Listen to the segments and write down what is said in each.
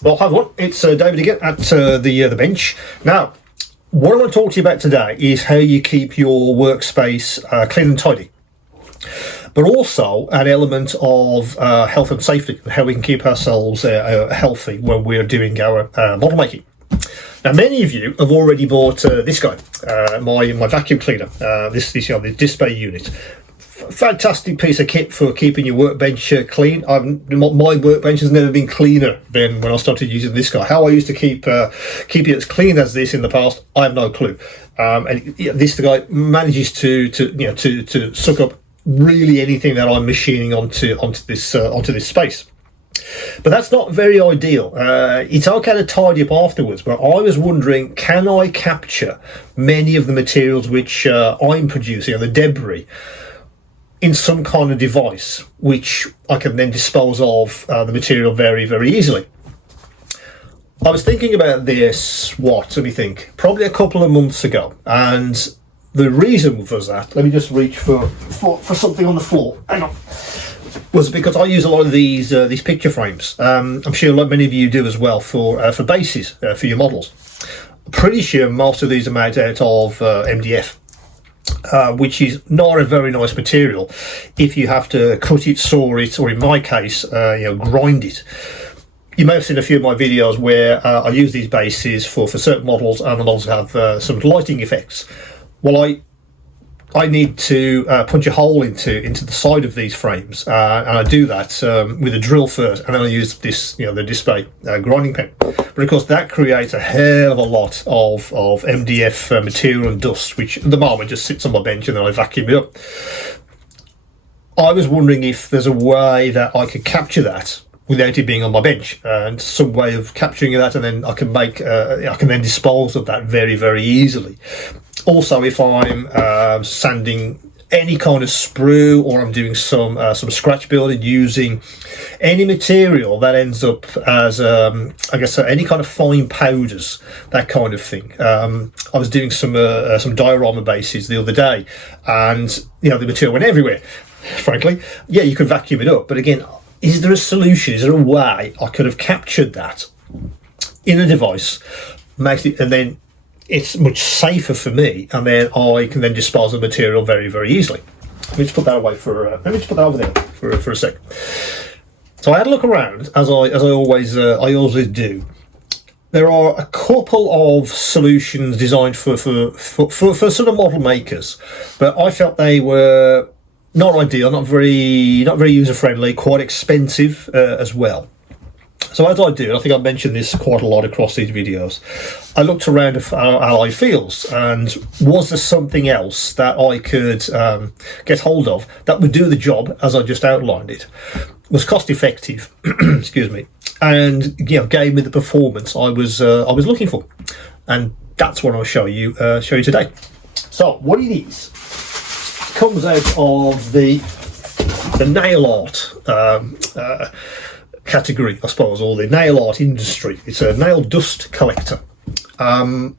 Well, hi everyone, it's David again at the bench. Now, what I want to talk to you about today is how you keep your workspace clean and tidy, but also an element of health and safety, and how we can keep ourselves healthy when we're doing our model making. Now, many of you have already bought this guy, my vacuum cleaner, this display unit. Fantastic piece of kit for keeping your workbench clean. My workbench has never been cleaner than when I started using this guy. How I used to keep it as clean as this in the past, I have no clue. And this guy manages to suck up really anything that I'm machining onto this space. But that's not very ideal. It's okay to tidy up afterwards, but I was wondering, can I capture many of the materials which I'm producing, the debris, in some kind of device which I can then dispose of the material very, very easily? I was thinking about this, probably a couple of months ago, and the reason for that, let me just reach for something on the floor, hang on, was because I use a lot of these picture frames. I'm sure like many of you do as well for bases, for your models. I'm pretty sure most of these are made out of MDF. Which is not a very nice material if you have to cut it, saw it, or in my case, grind it. You may have seen a few of my videos where I use these bases for certain models, and the models have some lighting effects. Well, I need to punch a hole into the side of these frames, and I do that with a drill first, and then I use this, the display grinding pen. But of course, that creates a hell of a lot of MDF material and dust, which at the moment just sits on my bench, and then I vacuum it up. I was wondering if there's a way that I could capture that without it being on my bench, and some way of capturing that, and then I can then dispose of that very, very easily. Also, if I'm sanding any kind of sprue, or I'm doing some scratch building using any material that ends up as any kind of fine powders, that kind of thing. I was doing some diorama bases the other day, and the material went everywhere. Frankly, yeah, you can vacuum it up, but again, is there a solution? Is there a way I could have captured that in a device, and then it's much safer for me, and then I can then dispose of the material very, very easily. Let me just put that away let me just put that over there for a sec. So I had a look around, as I always do. There are a couple of solutions designed for sort of model makers, but I felt they were not ideal, not very user friendly, quite expensive as well. So as I do, and I think I've mentioned this quite a lot across these videos, I looked around at Allied Fields, and was there something else that I could get hold of that would do the job as I just outlined it, was cost effective, excuse me, and gave me the performance I was looking for, and that's what I'll show you today. So what it is comes out of the nail art category, I suppose, or the nail art industry. It's a nail dust collector. I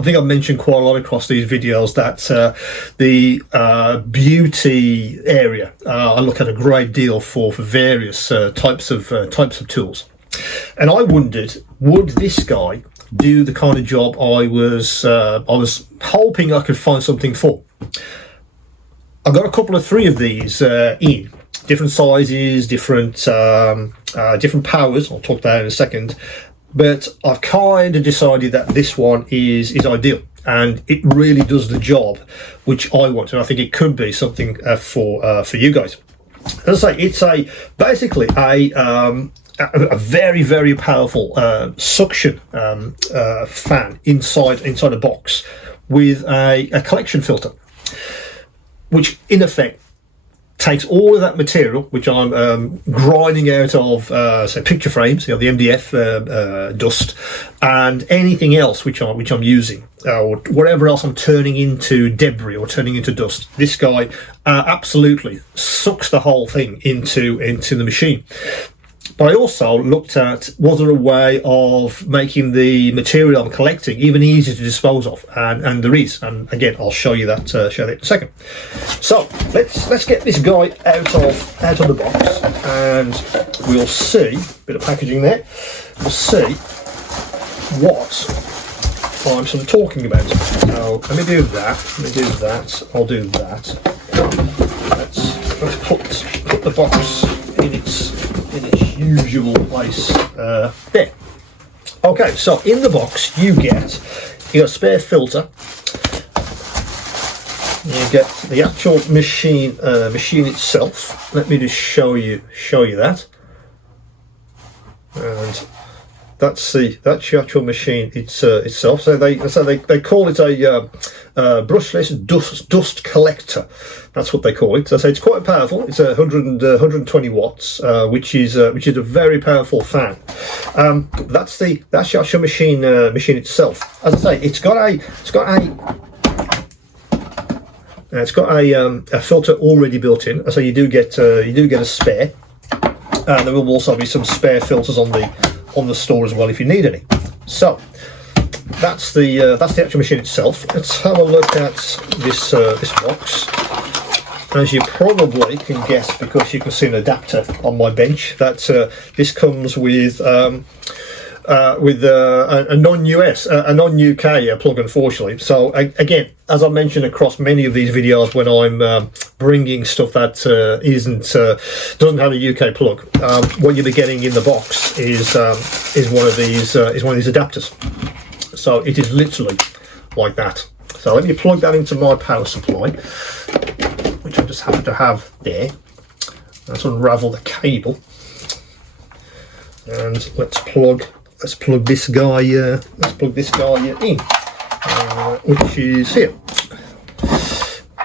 think I've mentioned quite a lot across these videos that the beauty area I look at a great deal for various types of tools, and I wondered, would this guy do the kind of job I was hoping I could find something for. I've got a couple of three of these in different sizes, different powers. I'll talk about that in a second, but I've kind of decided that this one is ideal, and it really does the job which I want, and I think it could be something for you guys. As I say, it's basically a very, very powerful suction fan inside a box with a collection filter, which in effect takes all of that material which I'm grinding out of say picture frames, the MDF dust, and anything else which I'm using, or whatever else I'm turning into debris or turning into dust. This guy absolutely sucks the whole thing into the machine. But I also looked at, was there a way of making the material I'm collecting even easier to dispose of? And there is. And again, I'll show you that in a second. So let's get this guy out of the box, and we'll see a bit of packaging there. We'll see what I'm talking about. So let me do that. I'll do that. Let's put the box in its usual place there. Okay, so in the box you got a spare filter, you get the actual machine itself. Let me just show you that, and that's the actual machine itself. So they call it a brushless dust collector. That's what they call it. So it's quite powerful. It's 120 watts, which is a very powerful fan. That's the actual machine itself. As I say, it's got a filter already built in. So you do get a spare. There will also be some spare filters on the store as well if you need any. So that's the actual machine itself. Let's have a look at this box. As you probably can guess, because you can see an adapter on my bench, that this comes with a non-US, a non-UK plug, unfortunately. So again, as I mentioned across many of these videos, when I'm bringing stuff that doesn't have a UK plug, what you'll be getting in the box is one of these adapters. So it is literally like that. So let me plug that into my power supply, which I just happen to have there. Let's unravel the cable, and let's plug this guy in, which is here.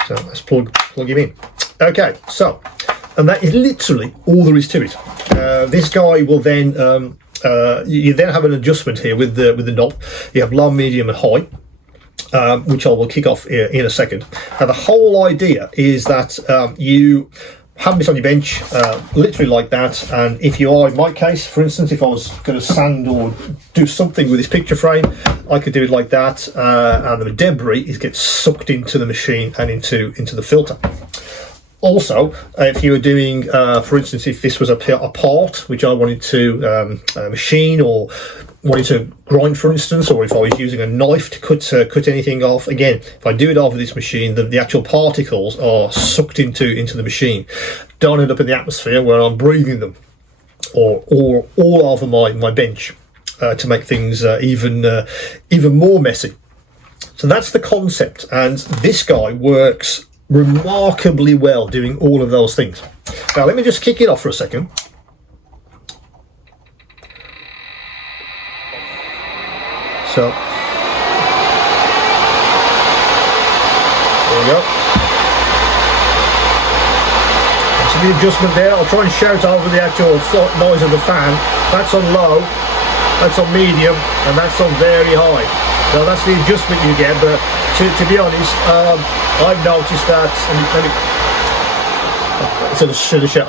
So let's plug him in. Okay, so, and that is literally all there is to it. This guy will then you then have an adjustment here with the knob. You have low, medium, and high, which I will kick off in a second. And the whole idea is that you have this on your bench, literally like that. And if you are, in my case, for instance, if I was going to sand or do something with this picture frame, I could do it like that, and the debris gets sucked into the machine and into the filter. Also, if you were doing, for instance, if this was a part which I wanted to machine or wanted to grind, for instance, or if I was using a knife to cut anything off, again, if I do it over this machine, the actual particles are sucked into the machine, don't end up in the atmosphere where I'm breathing them, or all over my bench, to make things even more messy. So that's the concept, and this guy works remarkably well doing all of those things. Now let me just kick it off for a second. So there we go. That's the adjustment there. I'll try and shout over the actual noise of the fan. That's on low, that's on medium, and that's on very high. Now that's the adjustment you get, but to be honest, I've noticed that.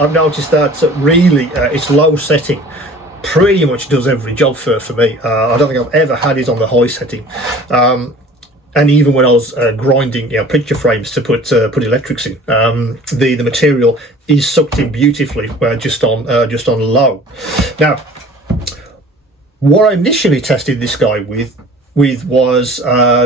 I've noticed that really its low setting pretty much does every job for me. I don't think I've ever had it on the high setting. And even when I was grinding picture frames to put electrics in, the material is sucked in beautifully just on low. Now, what I initially tested this guy with was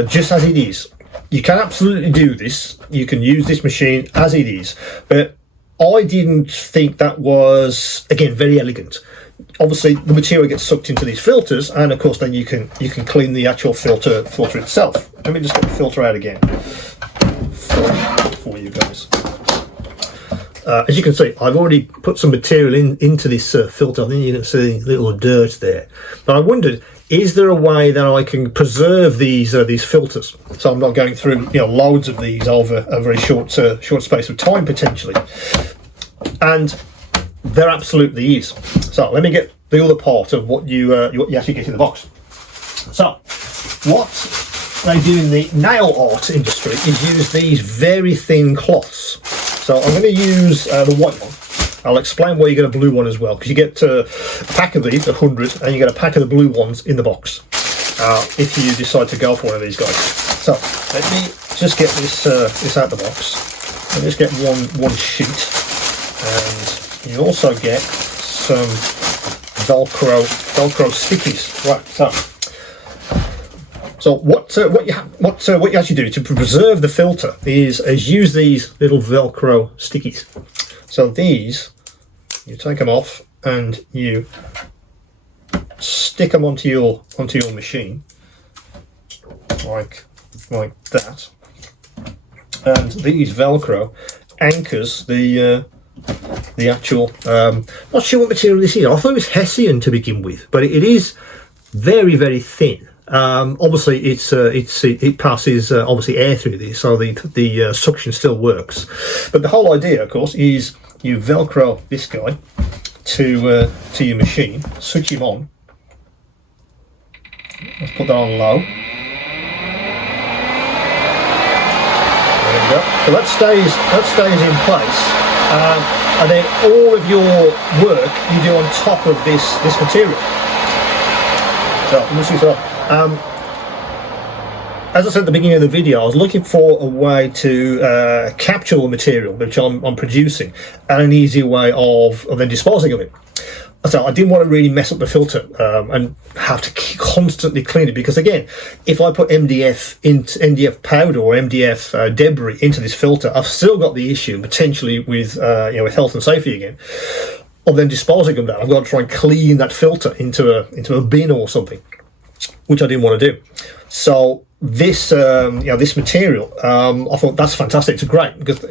just as it is. You can absolutely do this. You can use this machine as it is, but I didn't think that was, again, very elegant. Obviously, the material gets sucked into these filters, and of course, then you can clean the actual filter itself. Let me just get the filter out again for you guys. As you can see, I've already put some material into this filter. I think you can see a little dirt there. But I wondered, is there a way that I can preserve these filters, so I'm not going through loads of these over a very short space of time potentially? And there absolutely is. So let me get the other part of what you actually get in the box. So what they do in the nail art industry is use these very thin cloths. So I'm going to use the white one. I'll explain why you get a blue one as well, because you get a pack of these, 100, and you get a pack of the blue ones in the box if you decide to go for one of these guys. So let me just get this out of the box. I'll just get one sheet, and you also get some Velcro stickies. Right, so what you actually do to preserve the filter is use these little Velcro stickies. So these, you take them off and you stick them onto your machine like that, and these Velcro anchors the actual. Not sure what material this is. I thought it was Hessian to begin with, but it is very, very thin. Obviously it passes obviously air through this, so the suction still works, but the whole idea, of course, is you Velcro this guy to your machine, switch him on. Let's put that on low. There we go. So that stays in place, and then all of your work you do on top of this material. So let me see. So as I said at the beginning of the video, I was looking for a way to capture the material which I'm producing, and an easy way of then disposing of it. So I didn't want to really mess up the filter and have to constantly clean it, because again, if I put MDF powder or MDF debris into this filter, I've still got the issue potentially with with health and safety again, of then disposing of that. I've got to try and clean that filter into a bin or something, which I didn't want to do. So this this material, I thought that's fantastic. It's great, because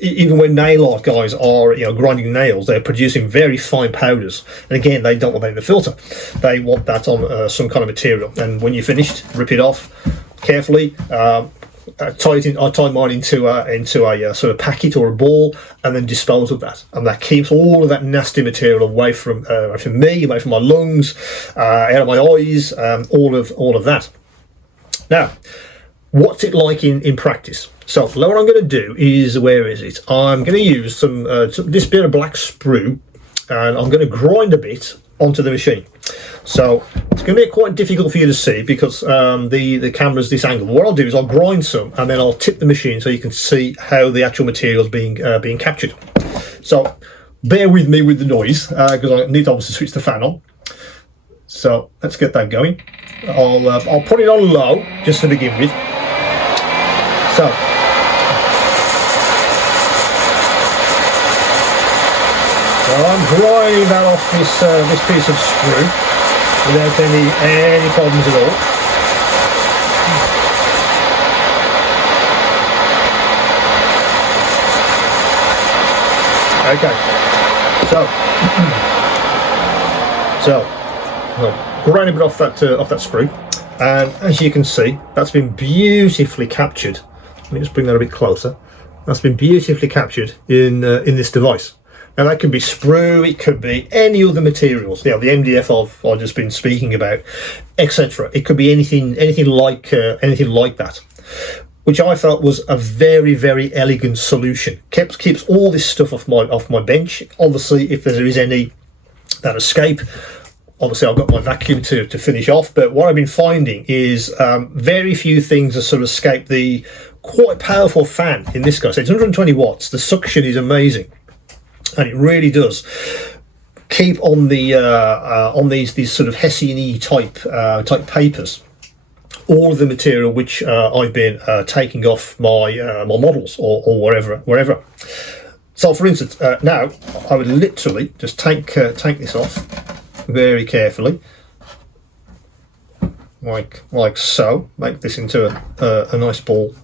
even when nail art guys are grinding nails, they're producing very fine powders, and again, they don't want that in the filter. They want that on some kind of material, and when you're finished, rip it off carefully. I tie mine into a sort of packet or a ball, and then dispose of that, and that keeps all of that nasty material away from me, away from my lungs, out of my eyes, all of that. Now, what's it like in practice? So what I'm going to do is, where is it? I'm going to use this bit of black sprue, and I'm going to grind a bit onto the machine. So it's going to be quite difficult for you to see, because the camera's this angle. What I'll do is I'll grind some, and then I'll tip the machine so you can see how the actual material is being captured. So bear with me with the noise, because I need to obviously switch the fan on. So let's get that going. I'll put it on low just to begin with. So I'm grinding that off this piece of sprue without any problems at all. Okay, so grinding it off that sprue, and as you can see, that's been beautifully captured. Let me just bring that a bit closer. That's been beautifully captured in this device. Now that can be sprue, it could be any other materials, the MDF I've just been speaking about, etc. It could be anything like that, which I felt was a very, very elegant solution. Keeps all this stuff off my bench. Obviously, if there is any that escape, obviously I've got my vacuum to finish off. But what I've been finding is very few things have sort of escaped the quite powerful fan in this guy. So it's 120 watts. The suction is amazing, and it really does keep on the on these sort of Hessian-y type papers all of the material which I've been taking off my models or wherever. So for instance, now I would literally just take this off very carefully, like so. Make this into a nice ball.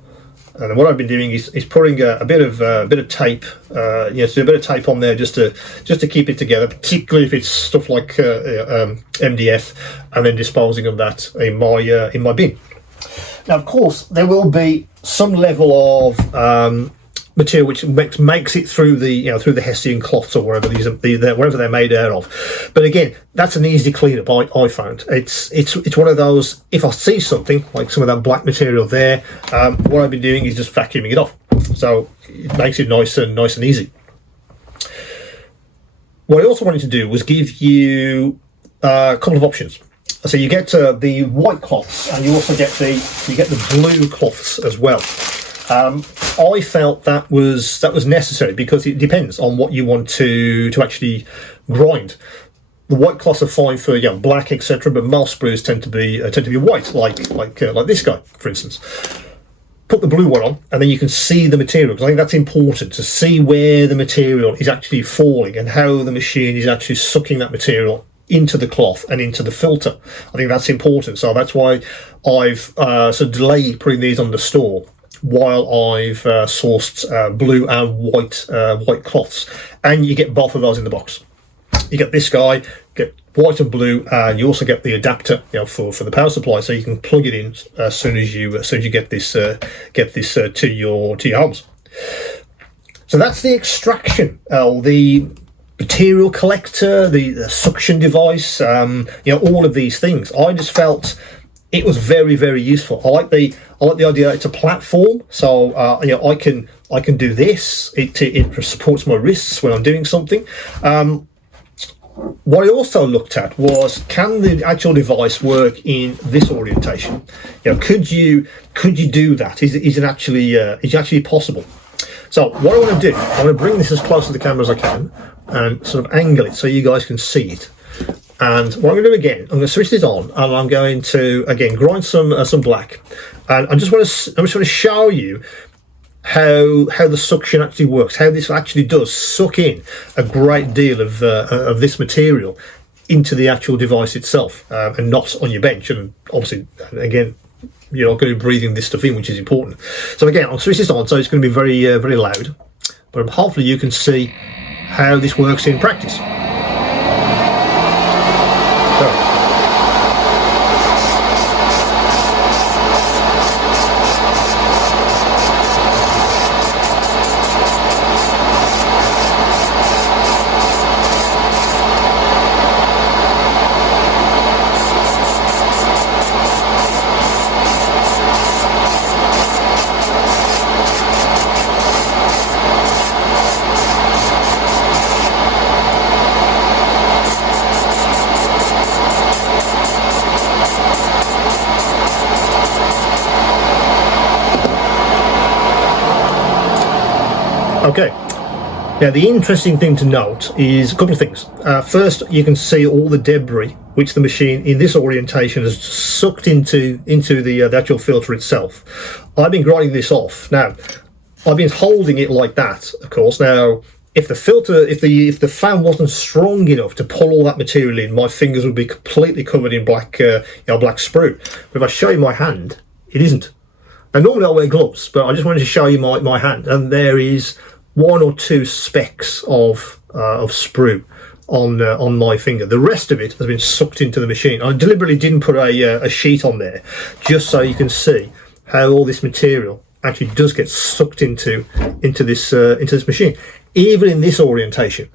And what I've been doing is putting a bit of tape, a bit of tape on there just to keep it together, particularly if it's stuff like MDF, and then disposing of that in my bin. Now, of course, there will be some level of material which makes it through the Hessian cloths or whatever whatever they're made out of. But again, that's an easy cleanup. I found it's one of those. If I see something like some of that black material there, what I've been doing is just vacuuming it off. So it makes it nice and easy. what I also wanted to do was give you a couple of options. So you get the white cloths, and you also get the blue cloths as well. I felt that was necessary because it depends on what you want to actually grind. The white cloths are fine for black, etc., but most sprues tend to be white, like this guy, for instance. Put the blue one on, and then you can see the material, because I think that's important to see where the material is actually falling and how the machine is actually sucking that material into the cloth and into the filter. I think that's important. So that's why I've sort of delayed putting these on the store while I've sourced blue and white cloths, and you get both of those in the box. You get this guy, get white and blue, and you also get the adapter, for the power supply, so you can plug it in as soon as you get this to your homes. So that's the extraction, the material collector, the suction device, all of these things. I just felt it was very, very useful. I like the idea that it's a platform, so I can do this. It supports my wrists when I'm doing something. What I also looked at was, can the actual device work in this orientation? Could you do that? Is it actually possible? So what I want to do, I want to bring this as close to the camera as I can and sort of angle it so you guys can see it. And what I'm going to do again, I'm going to switch this on, and I'm going to again grind some black, and I just want to show you how the suction actually works, how this actually does suck in a great deal of this material into the actual device itself, and not on your bench. And obviously, again, you're not going to be breathing this stuff in, which is important. So again, I'll switch this on, so it's going to be very very loud, but hopefully you can see how this works in practice. Okay, now the interesting thing to note is a couple of things. First, you can see all the debris which the machine in this orientation has sucked into the actual filter itself. I've been grinding this off. Now, I've been holding it like that, of course. Now, if the fan wasn't strong enough to pull all that material in, my fingers would be completely covered in black sprue. But if I show you my hand, it isn't. Now, normally I wear gloves, but I just wanted to show you my hand, and there is 1 or 2 specks of sprue on my finger. The rest of it has been sucked into the machine. I deliberately didn't put a sheet on there, just so you can see how all this material actually does get sucked into this machine, even in this orientation.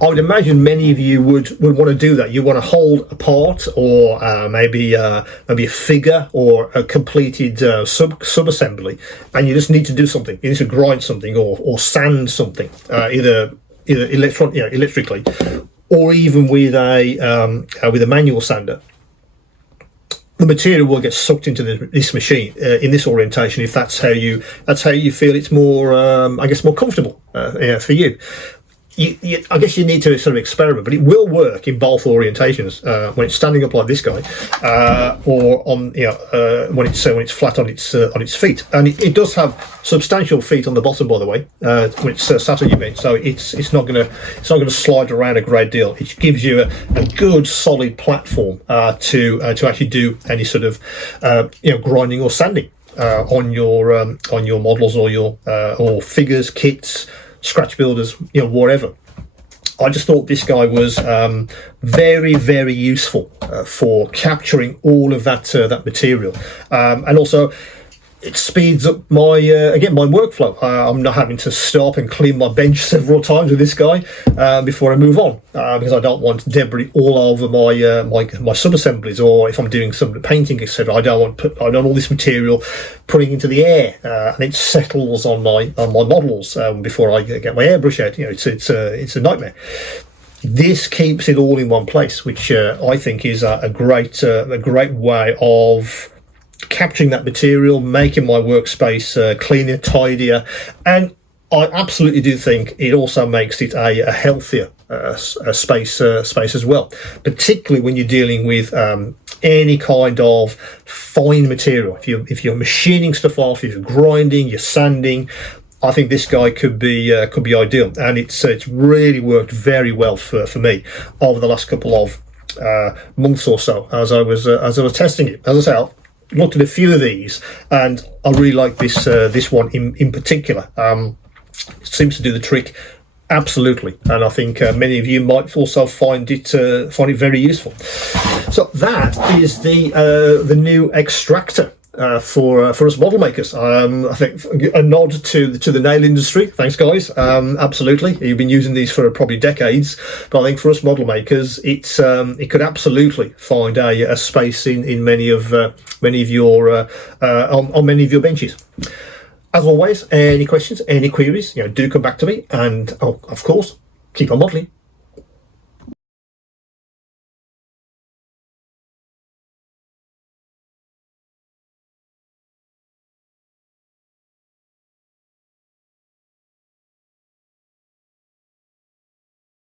I would imagine many of you would want to do that. You want to hold a part, or maybe a figure, or a completed sub-assembly, and you just need to do something. You need to grind something or sand something, either electrically, or even with a manual sander. The material will get sucked into this machine in this orientation if that's how you feel it's more more comfortable for you. I guess you need to sort of experiment, but it will work in both orientations, when it's standing up like this guy, or on when it's flat on its feet. And it does have substantial feet on the bottom, by the way, when it's sat on your bench. So it's not going to slide around a great deal. It gives you a good solid platform to actually do any sort of grinding or sanding on your models or figures, kits, scratch builders, whatever. I just thought this guy was very, very useful for capturing all of that material, and also it speeds up my again, my workflow. I'm not having to stop and clean my bench several times with this guy before I move on, because I don't want debris all over my sub assemblies, or if I'm doing some painting, etc. I don't want all this material putting into the air and it settles on my models before I get my airbrush out. It's a nightmare. This keeps it all in one place, which I think is a great way of capturing that material, making my workspace cleaner, tidier, and I absolutely do think it also makes it a healthier space as well, particularly when you're dealing with any kind of fine material. If you're machining stuff off, if you're grinding, you're sanding, I think this guy could be ideal, and it's really worked very well for me over the last couple of months or so as I was testing it. As I say, I've looked at a few of these, and I really like this one in particular. It seems to do the trick absolutely, and I think many of you might also find it very useful. So that is the new extractor for us model makers. I think a nod to the nail industry. Thanks, guys. Absolutely, you've been using these for probably decades, but I think for us model makers, it could absolutely find a space in many of your on many of your benches. As always, any questions, any queries, do come back to me, and of course, keep on modeling.